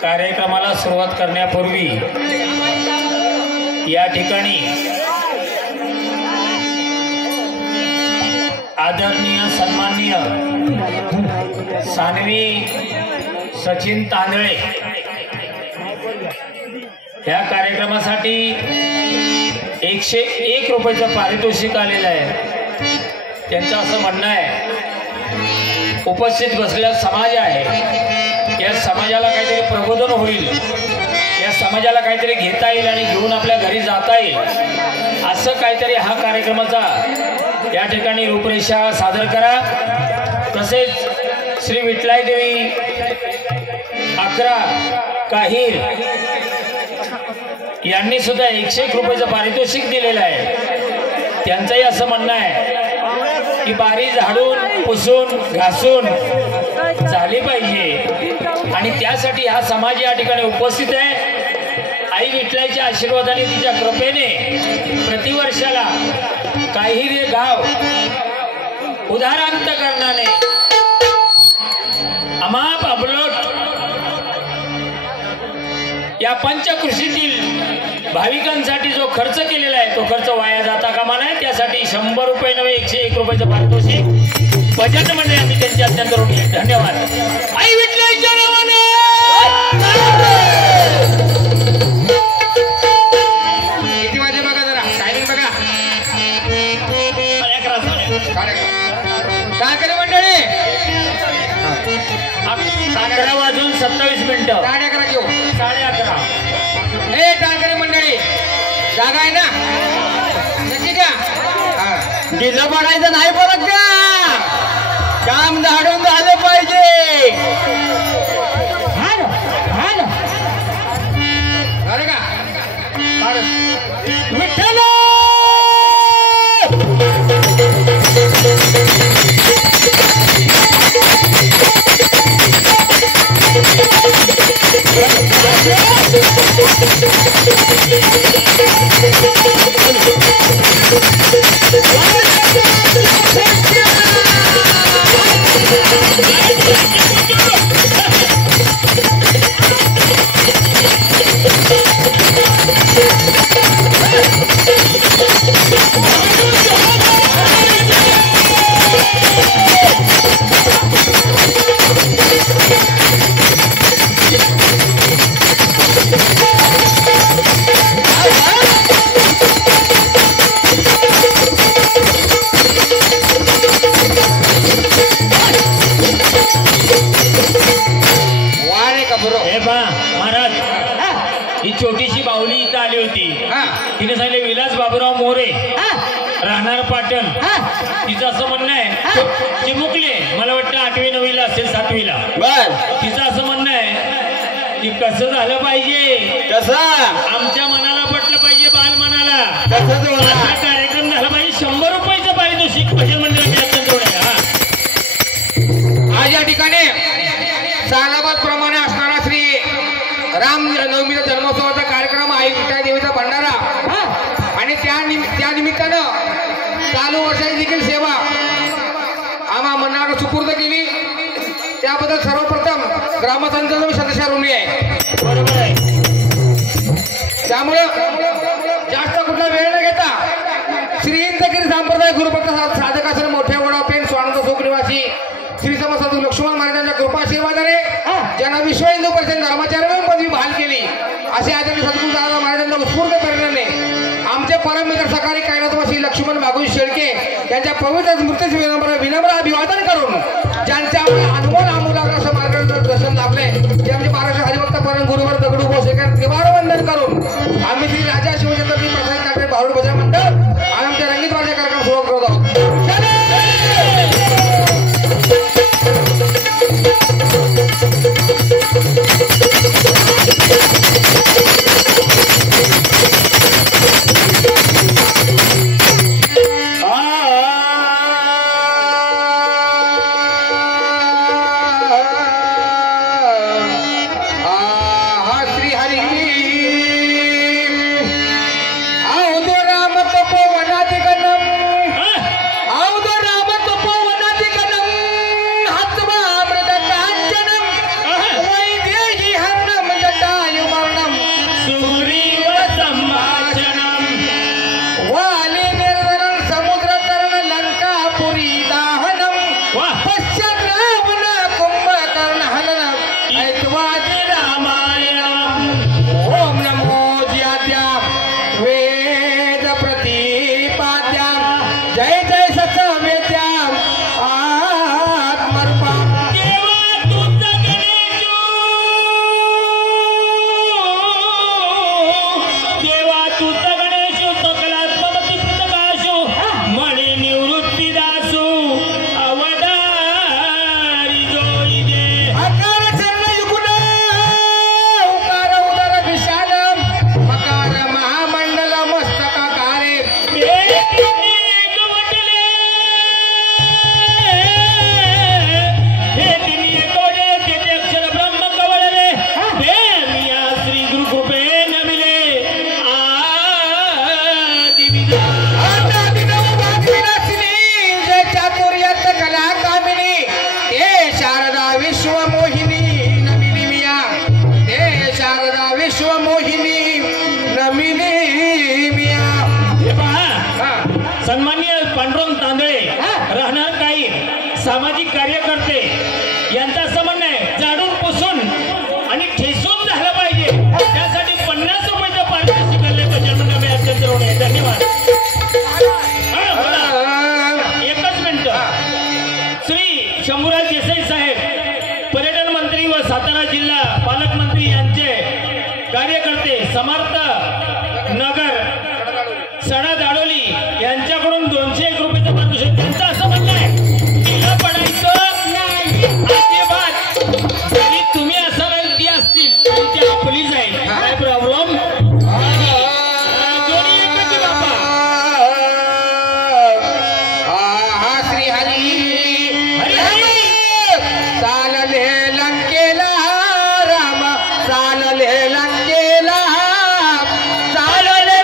कार्यक्रमाला सुरुवात करण्यापूर्वी या ठिकाणी आदरणीय सन्माननीय सानवी सचिन तांदळे या कार्यक्रमासाठी 101 रुपयाचं पारितोषिक आलेलं आहे। त्यांचं असं म्हणणं आहे उपस्थित बसलेला समाज आहे या समाजाला काहीतरी प्रबोधन होईल, या समाजाला काहीतरी घेता येईल आणि घेऊन आपल्या घरी जाता येईल असं काहीतरी हा कार्यक्रमाचा या ठिकाणी रूपरेषा सादर करा। तसेच श्री विठलाई देवी 11 काहीर यांनी सुद्धा 101 रुपयाचं पारितोषिक दिलेलं आहे। त्यांचंही असं म्हणणं आहे की बारी झाडून पुसून घासून झाली पाहिजे आणि त्यासाठी हा समाज या ठिकाणी उपस्थित आहे। आई विठलाईच्या आशीर्वादाने तिच्या कृपेने प्रतिवर्षाला काहीर हे गाव उदारांतकरणाने अमाप अबलोट या पंचकृषीतील भाविकांसाठी जो खर्च केलेला आहे तो खर्च वाया जाता कामा नये। त्यासाठी 100 रुपये नव्हे 101 रुपयाचं पारितोषिक बचत मंडळी आम्ही त्यांचे अत्यंत ऋणी आहे। धन्यवाद। आई विठलाईच्या नावाने किती वाजे बघा जरा टायमिंग बघा 11 मंडळी 11 वाजून 27 मिनिटं 11:30 घेऊ 11:30 ए टाळकरी मंडळी जागा आहे ना नक्की का ढिलं पडायचं नाही परत का काम झाडून झालं पाहिजे। बरं का विठ्ठल छोटीशी बाहुली इथं आली होती। तिने सांगितले विलास बाबूराव मोरे राहणार पाटण। तिचं असं म्हणणं आहे चिमुकले मला वाटतं 8वी 9वीला असेल 7वीला। तिचं असं म्हणणं आहे की कसं झालं पाहिजे कसं आमच्या मनाला पटलं पाहिजे बाल मनाला असा कार्यक्रम झाला पाहिजे। 100 रुपयाचं पारितोषिक भजन मंडळाचे अत्यंत ऋणी आहे। आज या ठिकाणी सालाबाद प्रमाणे असणारा श्री राम नवमीचा जन्मोत्सवाचा कार्यक्रम आई विठ्ठल देवीचा भंडारा आणि त्या निमित्तानं चालू वर्षाची देखील सेवा आम्हा मंडळाला सुपूर्द केली त्याबद्दल सर्वप्रथम ग्रामपंचायत सदस्य ऋणी आहे। बरोबर आहे। त्यामुळे जास्त कुठला वेळ न घेता श्री हिंदगिरी संप्रदाय गुरुपंथ साधक असेल मोठ्या वडा पेन स्वानंद चौक निवासी श्री समसाधू लक्ष्मण महाराजांच्या कृपा आशीर्वादाने ज्यांना विश्व हिंदू परिषद धर्माचार्य पदवी बहाल केली असे आदरणीय सद्गुरू दादा महाराजांच्या उत्स्फूर्त प्रेरणेने आमचे परममित्र सकाळी कैलासवासी लक्ष्मण बागुजी शेळके यांच्या पवित्र स्मृतीस विनम्र अभिवादन करून ज्यांच्या अनमोल आमूलाग्र असं मार्गदर्शन गुरुवर दगडू भोसेकर त्रिवार वंदन करून आम्ही श्री राजा शिवछत्रपती प्रसाद काटे बाहुड भजन मंडळ आणि आमच्या रंगीत वाद्य कार्यक्रम सुरू करत आहोत. सन्माननीय पांडुरंग तांदळे राहणार काही सामाजिक कार्यकर्ते यांचं असं म्हणणं आहे जाडून पुसून आणि ठेसून झालं पाहिजे त्यासाठी 50 रुपयाचं पारितोषिक दिले भजन मंडळ अत्यंत ऋणी आहे. धन्यवाद. एकच मिनिट. श्री शंभूराज देसाई साहेब पर्यटन मंत्री व सातारा जिल्हा पालकमंत्री यांचे कार्यकर्ते समर्थ नगर सडा दाडोली यांच्याकडून 201 रुपयाचं पारितोषिक. त्यांचं असं म्हणणं आहे तिला पडायचं नाही अजिबात. जरी तुम्ही असाल ती असतील तरी ती आपलीच आहे. काय प्रॉब्लेम चालले लंकेला चालले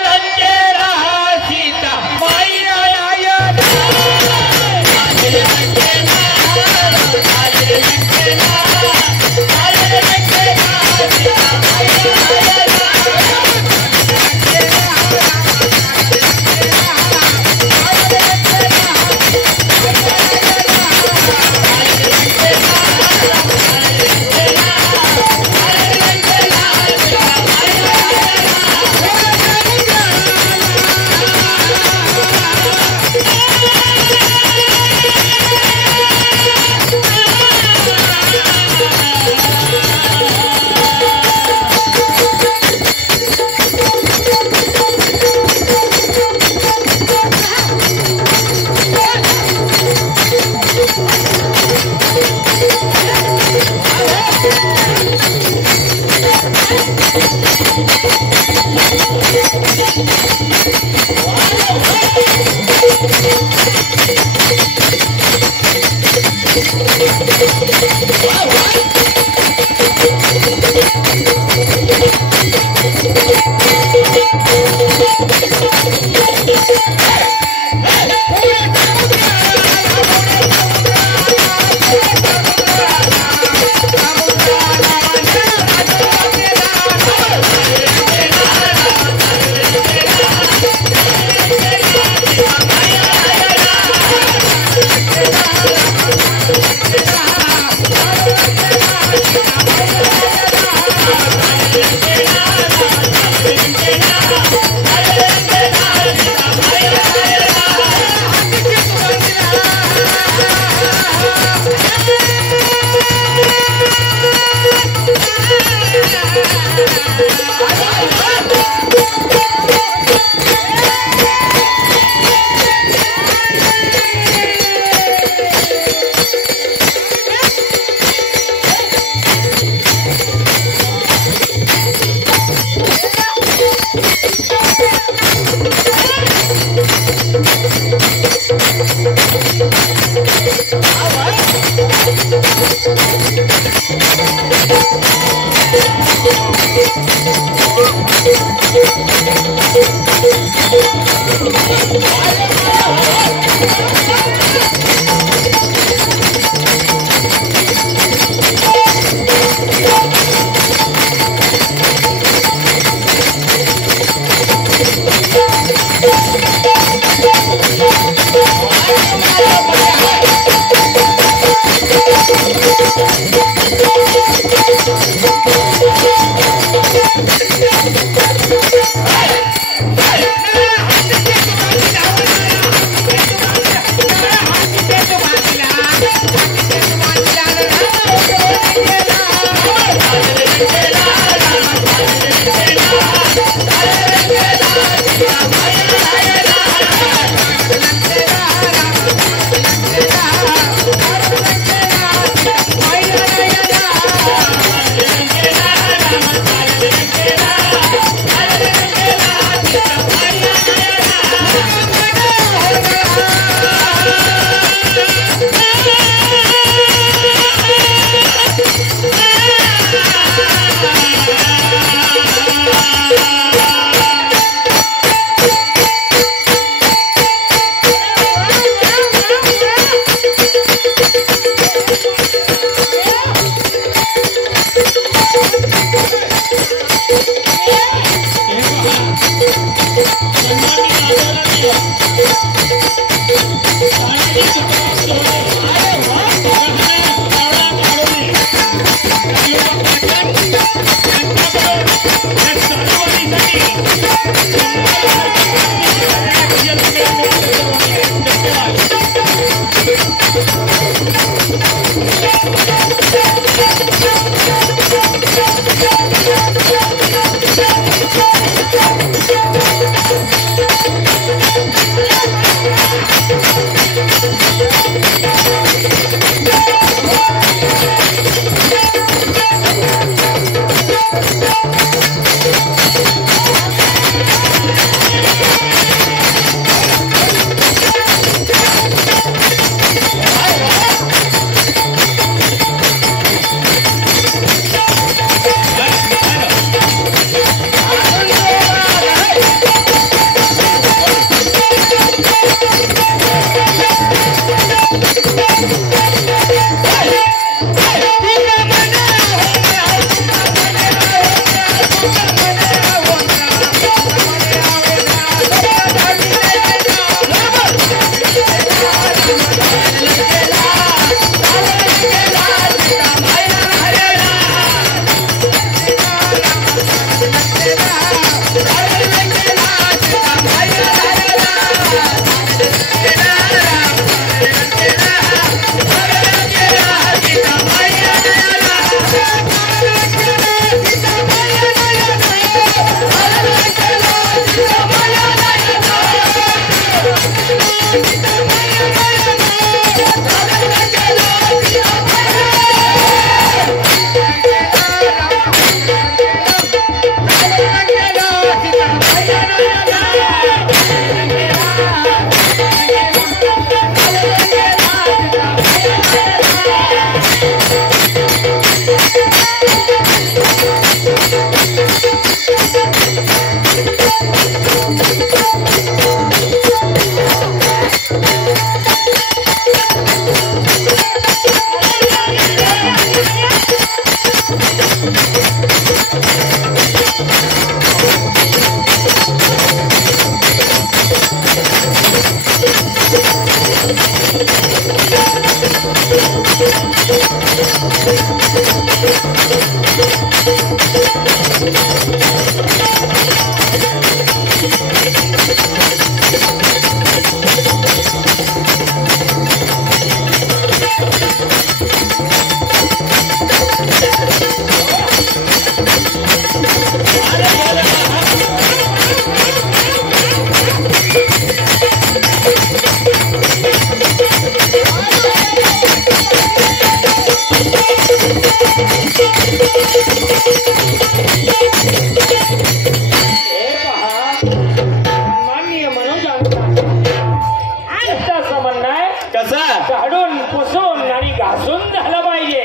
झाडून पुसून आणि घासून झालं पाहिजे.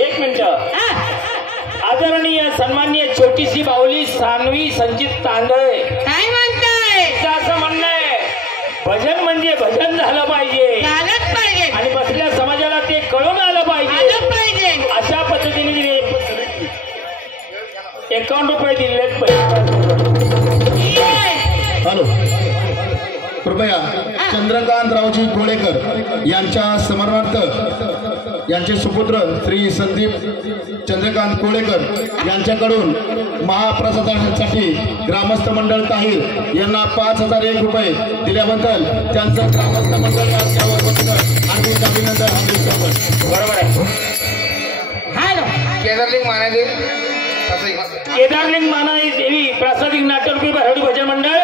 एक मिनिट. आदरणीय सन्माननीय छोटीशी बाहुली सानवी संचित तांदळे काय म्हणताय? असं म्हणणं आहे भजन म्हणजे भजन झालं पाहिजे झालंच पाहिजे आणि बसल्या समाजाला ते कळून आलं पाहिजे. अशा पद्धतीने 51 रुपये दिलेत पाहिजे. हॅलो, कृपया चंद्रकांतरावजी गोळेकर यांच्या स्मरणार्थ यांचे सुपुत्र श्री संदीप चंद्रकांत कोळेकर यांच्याकडून महाप्रसादासाठी ग्रामस्थ मंडळ ताहीर यांना 5001 रुपये दिल्याबद्दल त्यांचं ग्रामस्थ मंडळ हार्दिक अभिनंदन. बरोबर आहे. हॅलो, केदारलिंग मानादेवी केदारलिंग मानाई देवी प्रासादिक नाट्यरूपी भराडी भजन मंडळ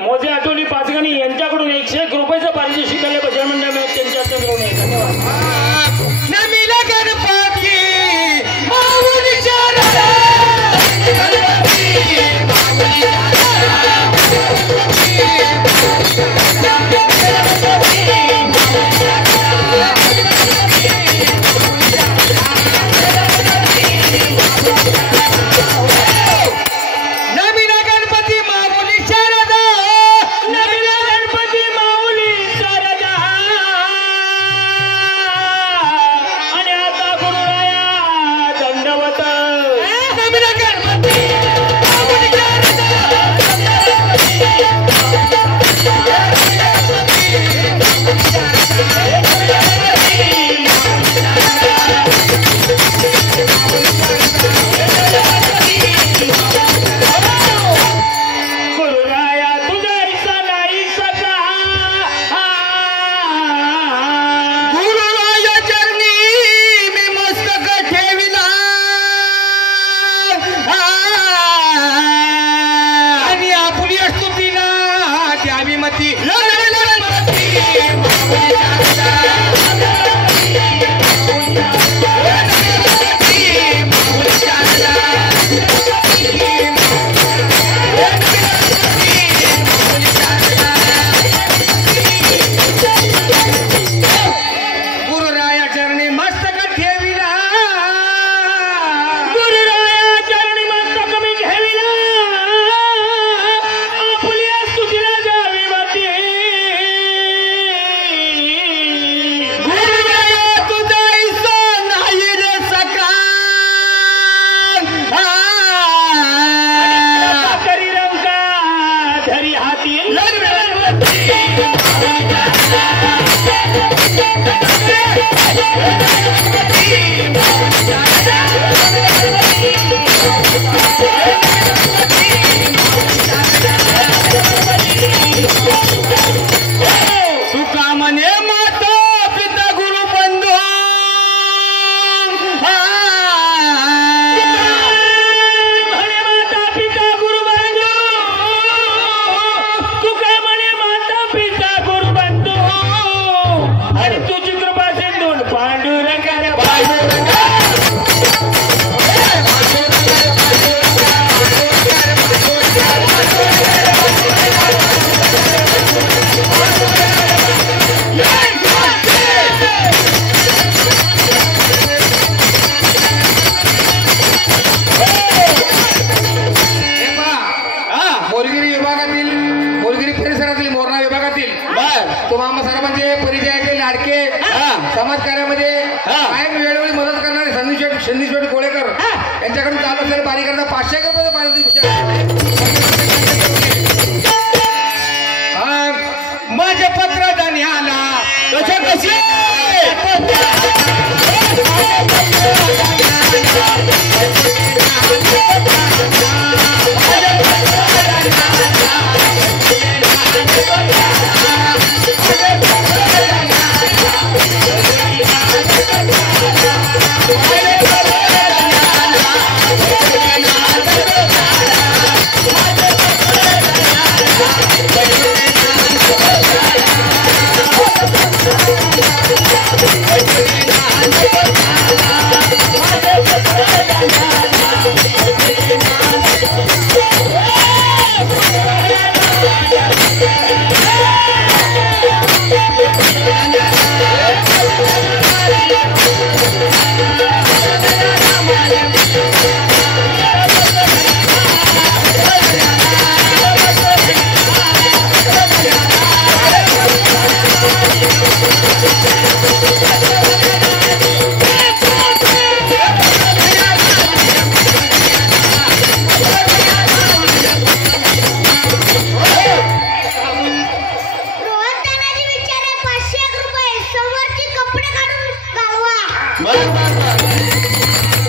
मोजे आटोली पाचगणी यांच्याकडून 101 रुपयाचं पारितोषिक भजन मंडळ त्यांच्या धन्यवाद. नमिला गणपती माऊलीच्या संदीप कोळेकर यांच्याकडून चालू असलेल्या बारीकरता 500 रुपये पारितोषिक. माझे पत्र धन्याला कसे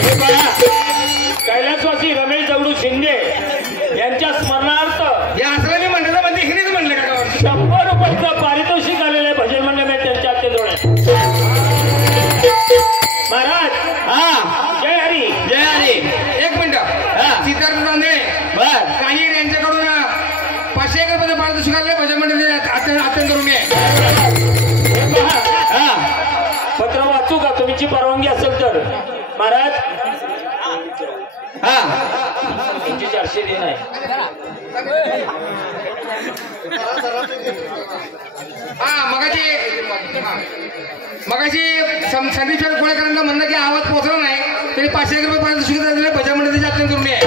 हे पहा, कैलासवासी रमेश दगडू शिंदे यांच्या स्मरणार्थ या असलं मी म्हणलं म्हणजे हिनेच म्हणलं का गावात? 100 रुपयाचं पारितोषिक आलेलं आहे भजन मंडळ त्यांच्या हाती महाराज. हा जय हरी. जय हरी. एक मिनिट. सिद्धार्थ तांदळे बर काही यांच्याकडून 500 रुपयाचं पारितोषिक आलेलं भजन मंडळ अत्यंत करून ये. हे पहा, पत्र वाचू का तुमची परवानगी असेल तर महाराज. हा 400 दिन आहे. हा मगाशी संदीप कोळेकरांना म्हणणं की आवाज पोहोचला नाही तरी 500 रुपये पारितोषिक दिलं भजन मंडळाचे अत्यंत करून ये.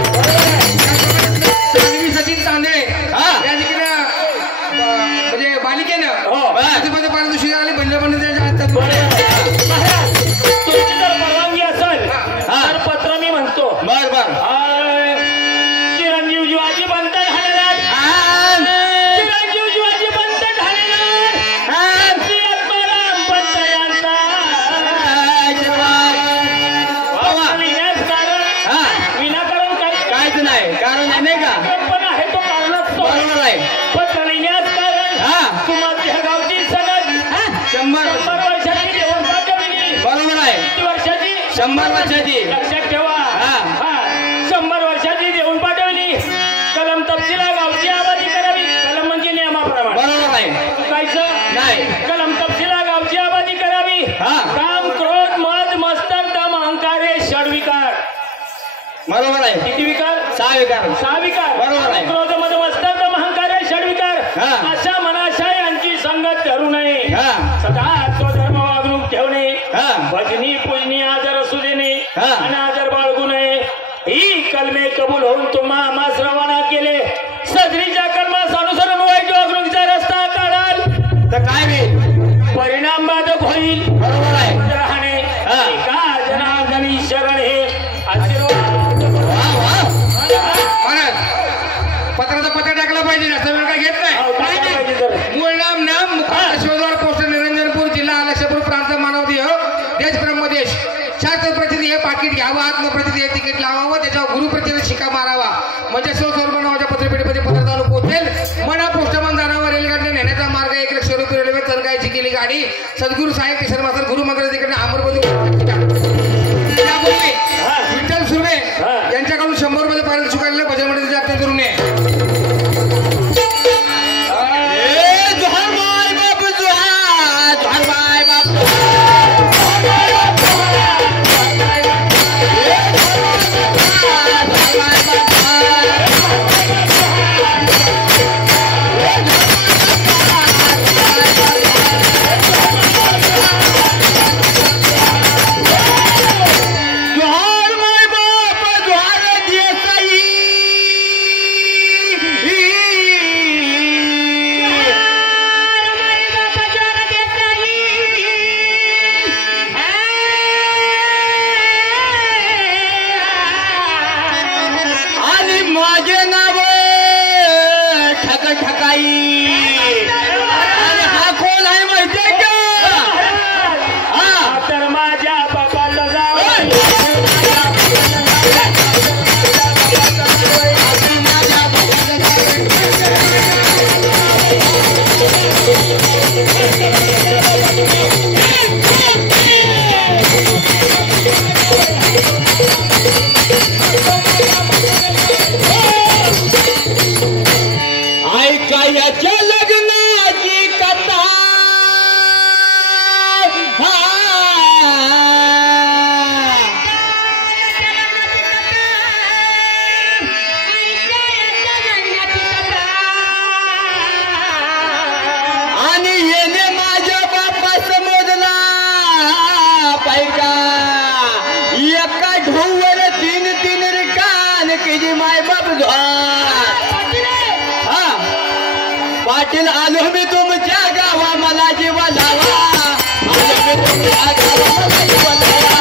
सचिन तांदळे या ठिकाणी म्हणजे बालिकेनं पारितोषिक आले भजन मंडळाच्या अत्यंत. तुमची जर परवानगी असेल तर पत्र मी म्हणतो. बर बर. चिरंजीव जीवाची बंद झालेला. चिरंजीव जीवाची बंद झालेला. पंत यांचा विनाकारण काहीच नाही कारण नाही का पण आहे तो कारण असतो. बरोबर आहे. पत्र लिहिण्यास कारण तुम्हाला ह्या गावची सनद 100 वर्षाची जेवण पाठवली. बरोबर आहे. किती वर्षाची? 100 वर्षाची. लक्षात ठेवा. 100 वर्षाची देऊन पाठवली. कलम तपशिला गावची आबादी करावी. कलम म्हणजे नियमाप्रमाणे. बरोबर आहे. चुकायचं नाही. कलम तपशिला गावची आबादी करावी. काम क्रोध मद मस्तर दम अहंकार हे षडविकार. बरोबर आहे. किती विकार? 6 विकार. 6 विकार. बरोबर आहे. क्रोध मद मस्तर दम अहंकार हे षडविकार. अशा मनाशा यांची संगत धरू नये. सदा स्वधर्म वागणूक ठेवणे. भजनी पूजनी आदर असू देणे. अनादर बाळगू नये. ही कलमे कबूल होऊन तुम्हा आम्हास रवाना केले. सदरीच्या कर्मास अनुसरून वाईट वागणुकीचा रस्ता काढाल तर काय होईल? परिणाम बाधक होईल. बरोबर आहे. राहणे एका जनार्दनी शरण हे आशीर्वाद. पत्राचं पत्र टाकलं पाहिजे. जास्त वेळ काय घेत नाही. मूळ नाम मुख्य पोस्ट निरंजनपूर जिल्हा अलक्षपूर प्रांत मानवदेह देश ब्रह्मदेश. शास्त्र प्रतिनिधी हे पाकिट घ्यावं. आत्मप्रतिनिधी हे तिकीट लावावं. त्याच्यावर गुरुप्रतिनिधी शिका मारावा. म्हणजे स्वस्वरूप नावाच्या पत्रपेढीमध्ये पत्र चालू पोहोचेल. मना पोस्टमन जाणावर रेल्वेगाडीने नेण्याचा मार्ग 1 लाख रुपये रेल्वे चलकायची केली गाडी. सद्गुरू साहेब किशन मास्तर गुरु मंत्र तिकडे त्यापूर्वी विठ्ठल सुर्वे यांच्याकडून 100 रुपये पारितोषिक आलेलं भजन मंडळाचे अत्यंत करून नये. पाटील आलो मी तुमच्या गावा मला जीव लावा. आलो मी तुमच्या गावा मला जीव लावा.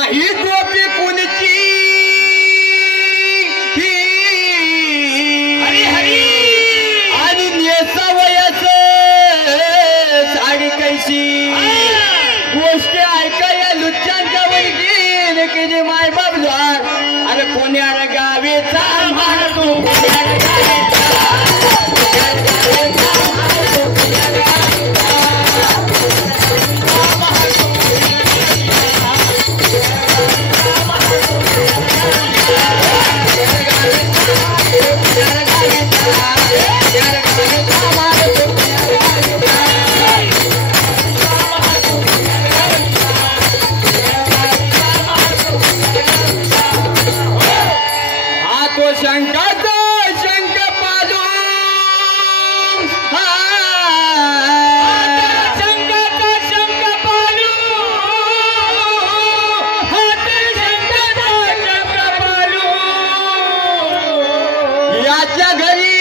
नाही टोपी कुणची हरी हरी आणि नेसावयाच साडी कैशी गोष्ट ऐकाया लुच्च्यांच्या वरती की जे माय बाप झाड अरे पुण्याला गावीचा मारतो शंकाचा शंक पालू शंकाचा शंक पालू शंकाचा शंक पालू याच्या घरी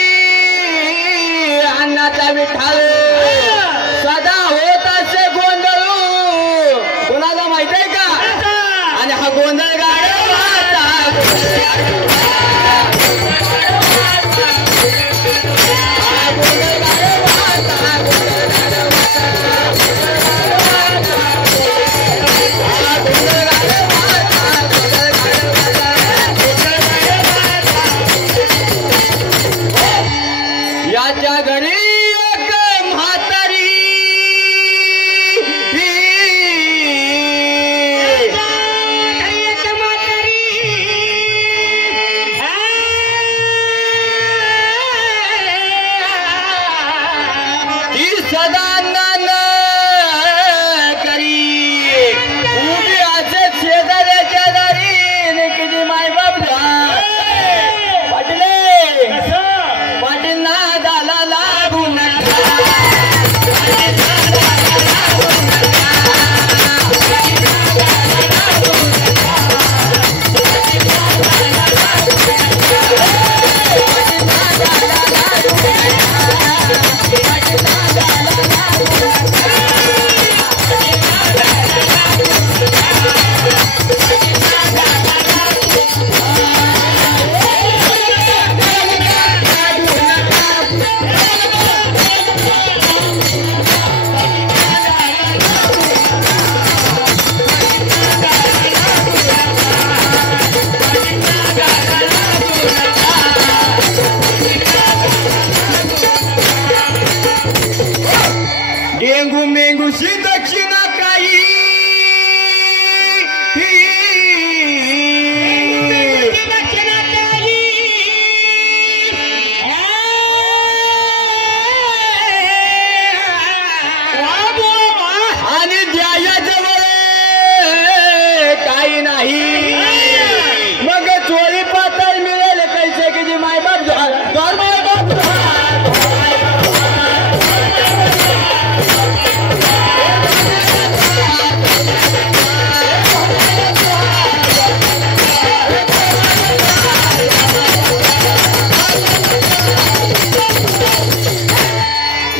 अन्नाचा विठाळ सदा होत असे गोंधळ कोणाला माहित आहे का आणि हा गोंधळ गाड्या याच्या घरी एक म्हातारी ती सदा नान करी उभी असे शेजाऱ्याच्या दारी किती मायबाप पाटले पाटील ना झाला लागून डेंगू मेंगूशी दक्षिणा काही आणि द्यायाजवळ काही नाही मग चोरी पातळ मिळेल कैसे की जी मायबाप मायबाप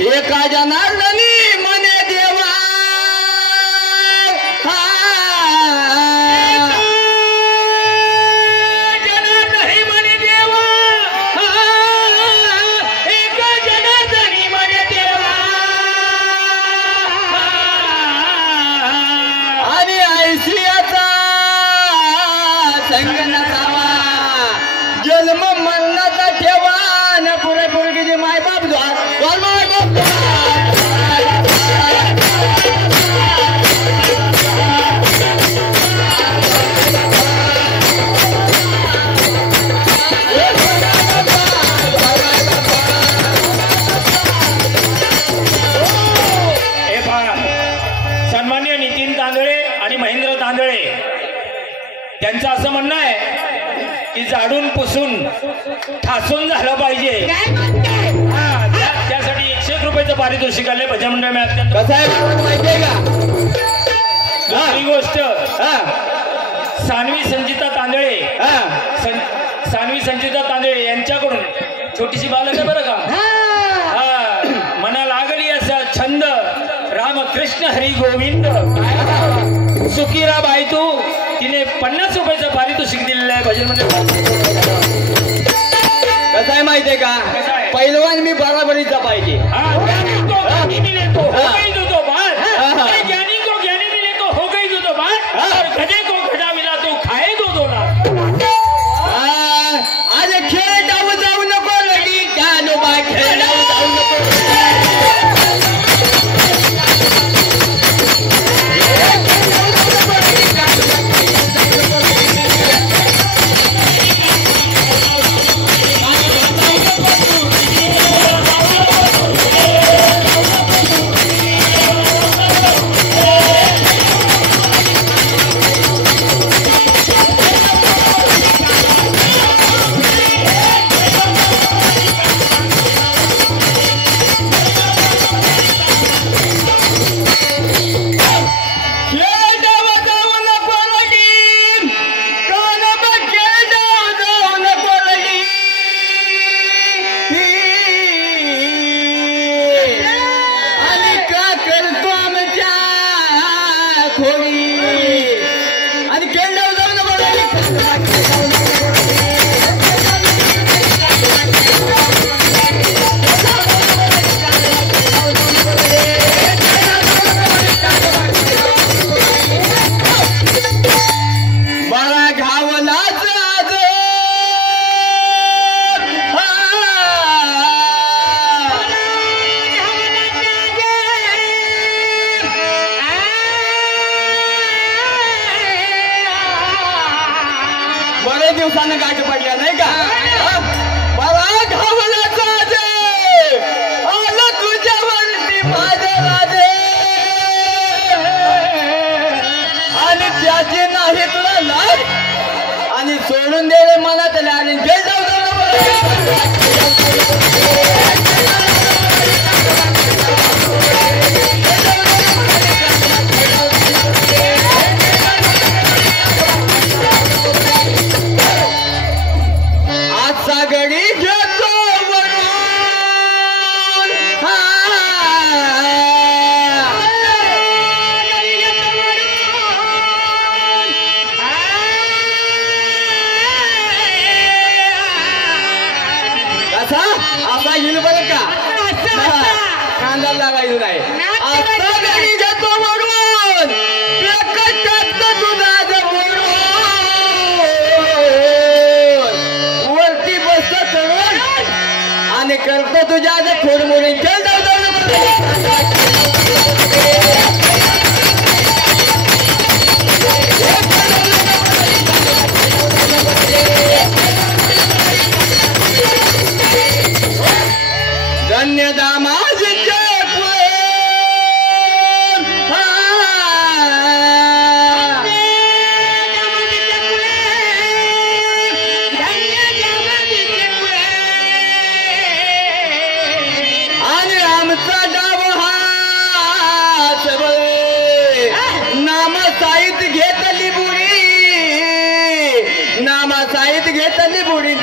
एका जनार्दनी मने देवा जनार्दनी मने देवा एक जनार्दनी मने देवा आणि ऐशियाचा संग नसावा जन्म मरणाचा ठेवा न पुरेपूर की जे मायबाप सन्माननीय नितीन तांदळे आणि महेंद्र तांदळे त्यांचं असं म्हणणं आहे की झाडून पुसून ठासून झालं पाहिजे. त्यासाठी 101 रुपयाचं पारितोषिक आले भजन मंडळ मिळालं. कसं आहे माहितीये का ही गोष्ट सानवी संचिता तांदळे सानवी संचिता तांदळे यांच्याकडून छोटीशी बालक आहे बरं का. मना लागली असा छंद रामकृष्ण हरी गोविंद सुखीरा बाई तू तिने 50 रुपयाचं पारितोषिक दिलेलं आहे भजन मध्ये. कसं आहे माहितीये का, कसं आहे? पैलवान मी बराबरीचा पाहिजे. ज्ञानी मिले तो हो गई दो बात, ज्ञानी को ज्ञानी मिले तो हो गई दो बात, और गधे को गधा मिला तो खाए दो लाख. आज खेळ जाऊ नको लगी जानो बा, खेळ जाऊ नको. दिवसानं गाठ पडल्या नाही का, मला घावला आलं तुझ्यावरती माझं राजे, आणि त्याचे नाही तुला लाज, आणि सोडून दे रे मनात आणि जय जाऊ. गडी घेतो वरून कसा आता येईल बरं का, कांदा लागायचं नाही. आता गडी घेतो वरून तुझा वरती बसतो चढून आणि करतो तुझ्या खोड मोडून चल जाऊ धन्यदा माझे घेतली बुडी, नामा साहित घेतली बुडी.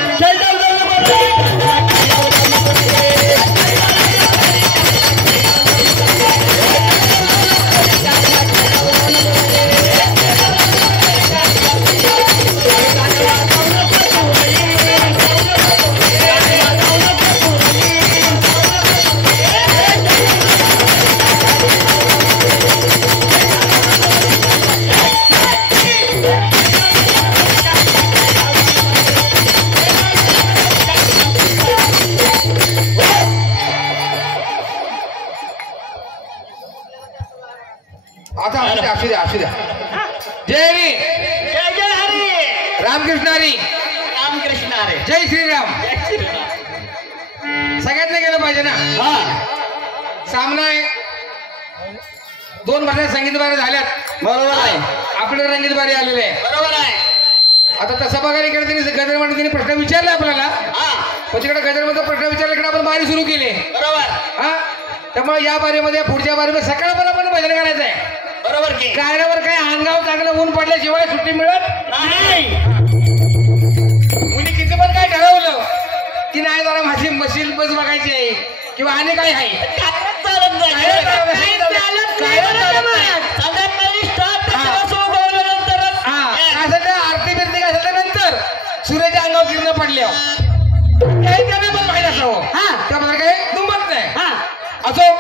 आता असू द्या असू द्या. जय जय हरी, रामकृष्ण हरी, रामकृष्ण हरी, जय श्रीराम. सगळ्यांना गेलं पाहिजे ना. सामना आहे, 2 महिन्यात संगीत बारी झाल्यात. बरोबर आहे, आपल्याला रंगीत बारी आलेली आहे. बरोबर आहे. आता तसं बघायला इकडे त्यांनी गजर मध्ये त्यांनी प्रश्न विचारला आपल्याला, पण तिकडे गजर मध्ये प्रश्न विचारल्याकडे आपण बारी सुरू केली. बरोबर. हा, त्यामुळे या बारीमध्ये पुढच्या बारीमध्ये सकाळपर्यंत आपण भजन करायचं आहे. बरोबर की कार्यावर काय अंगावर चांगलं ऊन पडल्याशिवाय सुट्टी मिळत नाही. मुली किती पण काय ठरवलं की नाही जरा माझी मशीन बस बघायची आहे किंवा आणि काय आहे लागल्या हे त्यांना पण माहित असावं त्यामध्ये काही दुमत नाही असो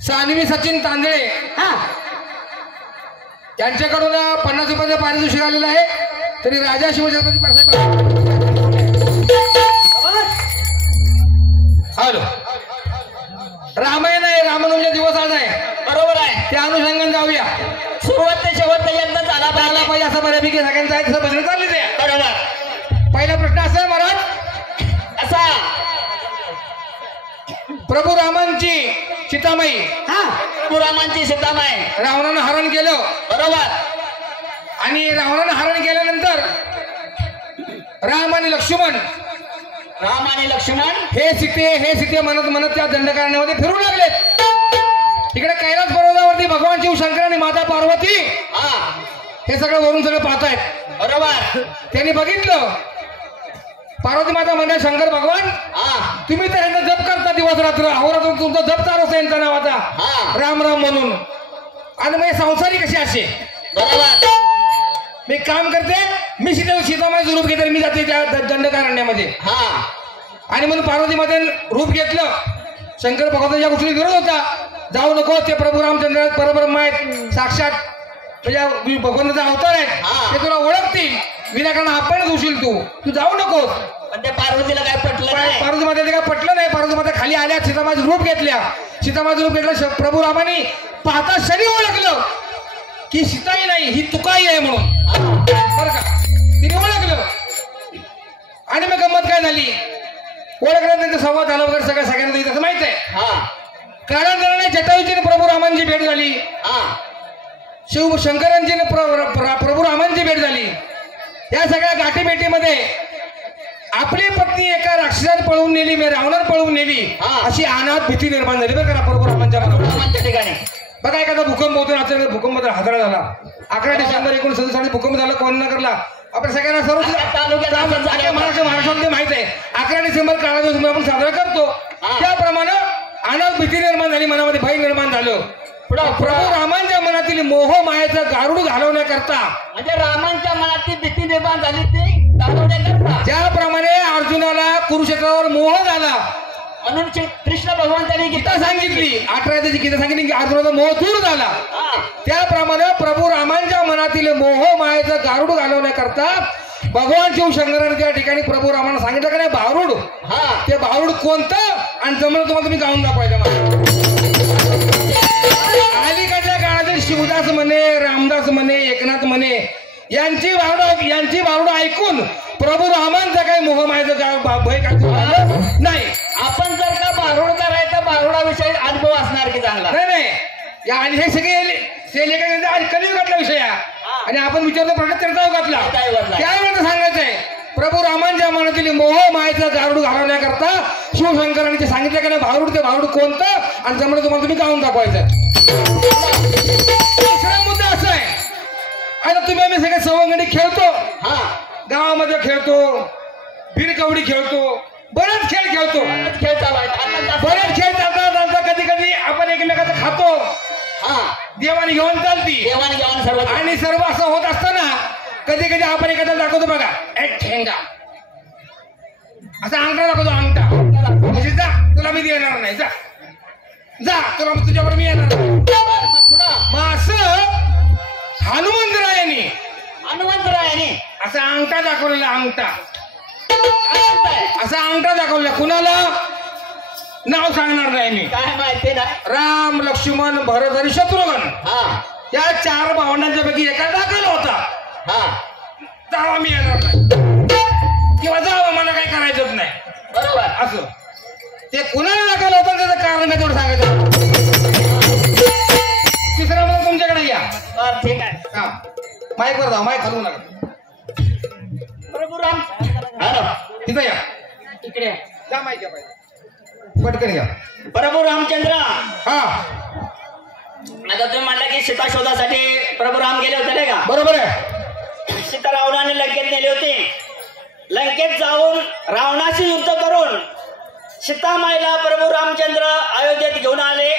सानवी सचिन तांदळे यांच्याकडून 50 रुपयाचं पारितोषिक आलेलं आहे तरी राजा शिवछत्रपती हॅलो रामायण आहे रामनवमीचा दिवस आज आहे बरोबर आहे त्या अनुषंगाने जाऊया सुरुवात ते शेवट यंदा झाला आला पाहिजे असं बऱ्यापैकी सगळ्यांचं आहे तसं भजन चाललेच आहे बरोबर पहिला प्रश्न असा आहे महाराज असा प्रभू रामांची सीतामाई प्रभू रामांची सीतामाई रावणानं हरण केलं बरोबर आणि रावणानं हरण केल्यानंतर राम आणि लक्ष्मण हे सीते म्हणत म्हणत त्या दंडकारण्यामध्ये फिरू लागले तिकडे कैलास पर्वतावरती भगवान शिव शंकर आणि माता पार्वती हे सगळं वरून सगळं पाहतायत बरोबर त्यांनी बघितलं पार्वती माता म्हणतात शंकर भगवान तुम्ही तर यांचा जप करता दिवस रात्र अहोरात्र तुमचा जप चालू असतो यांचा नाव आता राम राम म्हणून आणि मग संसारी कशी असे बरोबर मी काम करते मी सीतामाईचं रूप घेते मी जाते त्या दंडकारण्यामध्ये आणि म्हणून पार्वती माते रूप घेतलं शंकर भगवान या गोष्टी विरोध होता जाऊ नको ते प्रभू रामचंद्र परब्रह्म आहेत साक्षात म्हणजे भगवंताचा अवतार आहेत ते तुला ओळखतील विनाकारण आपण होशील तू जाऊ नकोस पण ते पार्वतीला काय पटलं नाही पार्वती मातेला काय पटलं नाही पार्वती माता खाली आल्या सीतामाईचं रूप घेतल्या सीतामाईचं रूप घेतलं प्रभू रामाने पाहता शनी ओळखलं की सीताई नाही ही तुकाई आहे म्हणून बरं का तिने ओळखलं आणि मग गंमत काय झाली ओळखल्यानंतर संवाद झाला वगैरे सगळ्यांना तसं माहित आहे काळांतराने जटायूची प्रभू रामांची भेट झाली शिव शंकरांची प्रभू रामांची भेट झाली या सगळ्या गाठीभेटीमध्ये आपली पत्नी एका राक्षसात पळवून नेली मी रावणात पळवून नेली अशी अनाथ भीती निर्माण झाली बरं का प्रभू रामांच्या मनात ठिकाणी बघा एखादा भूकंप होतो अचानक भूकंप हादरा झाला 11 डिसेंबर 1967 भूकंप झाला कोयनानगरला आपण सगळ्यांना सर्व महाराष्ट्रामध्ये माहित आहे 11 डिसेंबर काळा दिवस आपण साजरा करतो त्याप्रमाणे अनाथ भीती निर्माण झाली मनामध्ये भय निर्माण झालं प्रभू रामांच्या मनातील मोह मायाचा गारुड घालवण्याकरता म्हणजे रामांच्या मनातील भीती निर्माण झाली ती घालवण्याकरता ज्याप्रमाणे अर्जुनाला कुरुक्षेत्रावर मोह झाला म्हणून कृष्ण भगवंतांनी गीता सांगितली 18 गीता सांगितली की अर्जुनाचा मोह दूर झाला त्याप्रमाणे प्रभू रामांच्या मनातील मोह मायाचा गारुड घालवण्याकरता भगवान शिव शंकराने त्या ठिकाणी प्रभू रामांना सांगितलं का नाही भारूड ते भारूड कोणतं आणि जमलं तुम्हाला तुम्ही गाऊन दाखवायचं अलीकडच्या काळातील शिवदास म्हणे रामदास म्हणे एकनाथ म्हणे यांची भारूड ऐकून प्रभू रामांचा काही मोह मायाचा भय काय नाही आपण जर का भारूड करायचा भारुडाविषयी अनुभव असणार की चांगला नाही आणि हे सगळे कलियुगातला विषय आहे आणि आपण विचारतो प्रश्न त्यांचा घातला त्यावेळेस सांगायचंय प्रभू रामांच्या मनातील मोह मायेचा गारुड घालवण्याकरता शिवशंकरांनी सांगितलं की नाही भारूड ते भारूड कोणतं आणि त्यामुळे तुम्हाला तुम्ही गाऊन दाखवायचं दुसरा मुद्दा असा आहे आता तुम्ही आम्ही सगळे सवंगडी खेळतो गावामध्ये खेळतो भिरकवडी खेळतो बरेच खेळ खेळतो बरेच खेळ चालता कधी कधी आपण एकमेकाचं खातो देवाने घेऊन चालती सर्व आणि सर्व असं होत असताना कधी कधी आपण एखाद्याला दाखवतो बघा एक ठेंगा असा अंगठा दाखवतो अंगठा म्हणजे जा तुला मी देणार नाही जा तुला तुझ्यावर मी येणार मग असं हनुमंतरायाने असा अंगठा दाखवलेला अंगठा असा अंगठा दाखवला कुणाला नाव सांगणार नाही मी काय माहिती ना राम लक्ष्मण भरत आणि शत्रुघ्न या 4 भावंडांच्या पैकी एका दाखवला होता जावा मी येणार नाही किंवा जावं मला काही करायचंच नाही बरोबर असं ते कुणाला दाखवलं होतं त्याचं कारण मी तेवढं सांगायचं तिसरा मला तुमच्याकडे या ठीक आहे माईक वर जाऊ माईक हलवू नका प्रभू राम तिथं या इकडे जा माईक घ्या पटकन घ्या प्रभू रामचंद्र आता तुम्ही म्हणला की सीता शोधासाठी प्रभू राम गेले होते नाही का बरोबर आहे सीता रावणाने लंकेत नेले होते लंकेत जाऊन रावणाशी युद्ध करून सीतामाईला प्रभू रामचंद्र अयोध्येत घेऊन आले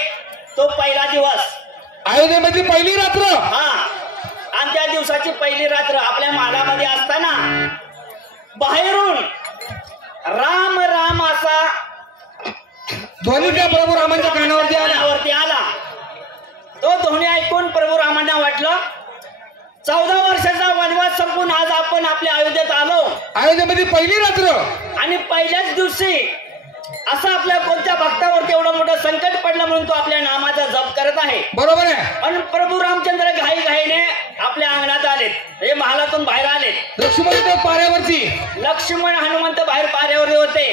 तो पहिला दिवस अयोध्येमध्ये पहिली रात्र. हा, आणि त्या दिवसाची पहिली रात्र आपल्या मागामध्ये असताना बाहेरून राम राम असा ध्वनी त्या प्रभू रामांच्या कानावरती आला. कानावरती आला. तो ध्वनी ऐकून प्रभू रामांना वाटलं 14 वर्षाचा वनवास संपून आज आपण आपल्या अयोध्येत आलो. अयोध्येमध्ये पहिली रात्र आणि पहिल्याच दिवशी असं आपल्या कोणत्या भक्तावरती एवढं मोठं संकट पडलं म्हणून तो आपल्या नामाचा जप करत आहे. बरोबर आहे. पण प्रभू रामचंद्र घाईघाईने आपल्या अंगणात आलेत, हे महालातून बाहेर आलेत. लक्ष्मण त्या पाऱ्यावरती. लक्ष्मण हनुमंत बाहेर पाऱ्यावर होते,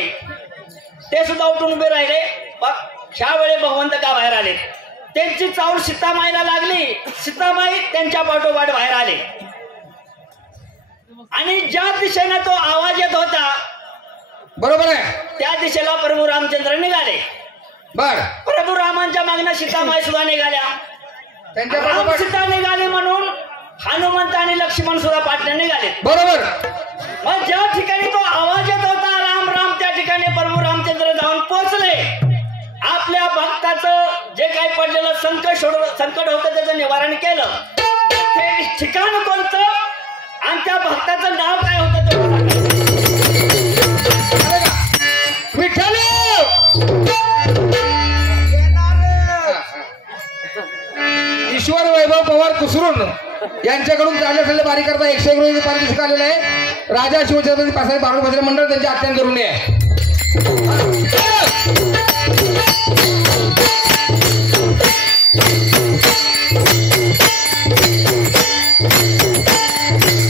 ते सुद्धा उठून उभे राहिले. ह्या वेळे भगवंत का बाहेर आले? त्यांची चावल सीतामाईला लागली. सीतामाई त्यांच्या पाठोपाठ बाहेर आले आणि ज्या दिशेने तो आवाज येत होता बरोबर आहे, त्या दिशेला प्रभू रामचंद्र निघाले. बर. प्रभू रामांच्या मागण्या सीतामाई सुद्धा निघाल्या. त्यांच्या राम पाठोपाठ. सीता निघाले म्हणून हनुमंत आणि लक्ष्मण सुद्धा पाठने निघाले. बरोबर. मग ज्या ठिकाणी तो आवाज येत होता राम राम, त्या ठिकाणी प्रभू रामचंद्र जाऊन पोहोचले. आपल्या भक्ताचं जे काही पडलेलं संकट होतं त्याचं निवारण केलं. ते ठिकाण कोणतं आणि त्या भक्ताचं नाव काय होतं ते सांगा. विठ्ठल. ईश्वर वैभव पवार कुसरून यांच्याकडून चालले असलेले बारी करता 101 रुपये पारितोषिक आलेले आहे. राजा शिवछत्रपती पासाई बारोड भजन मंडळ त्यांचे अत्यंत ऋणी आहे.